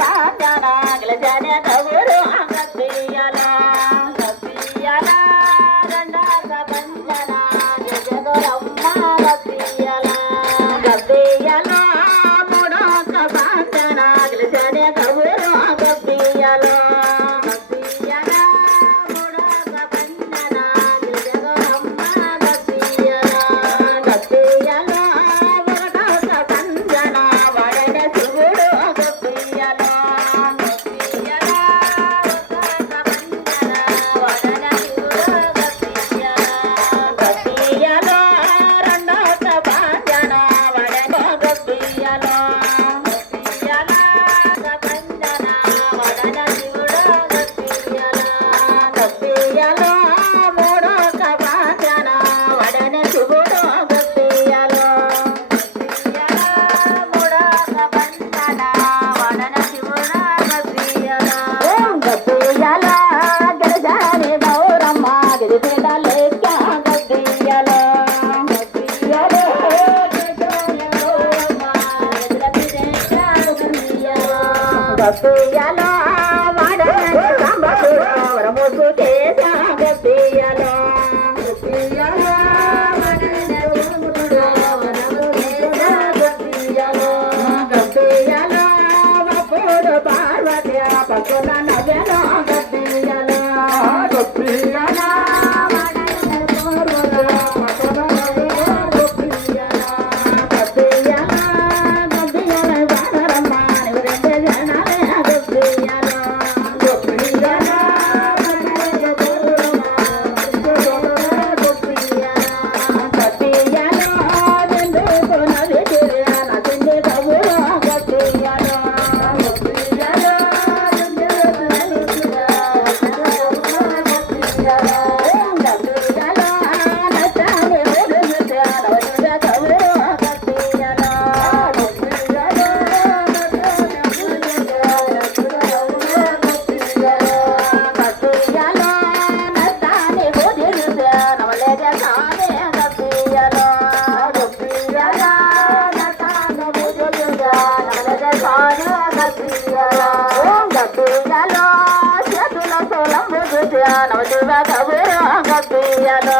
బాధ్యన గబ్బియ్యాల వాడని నవ శివ కబురా గప్పియనా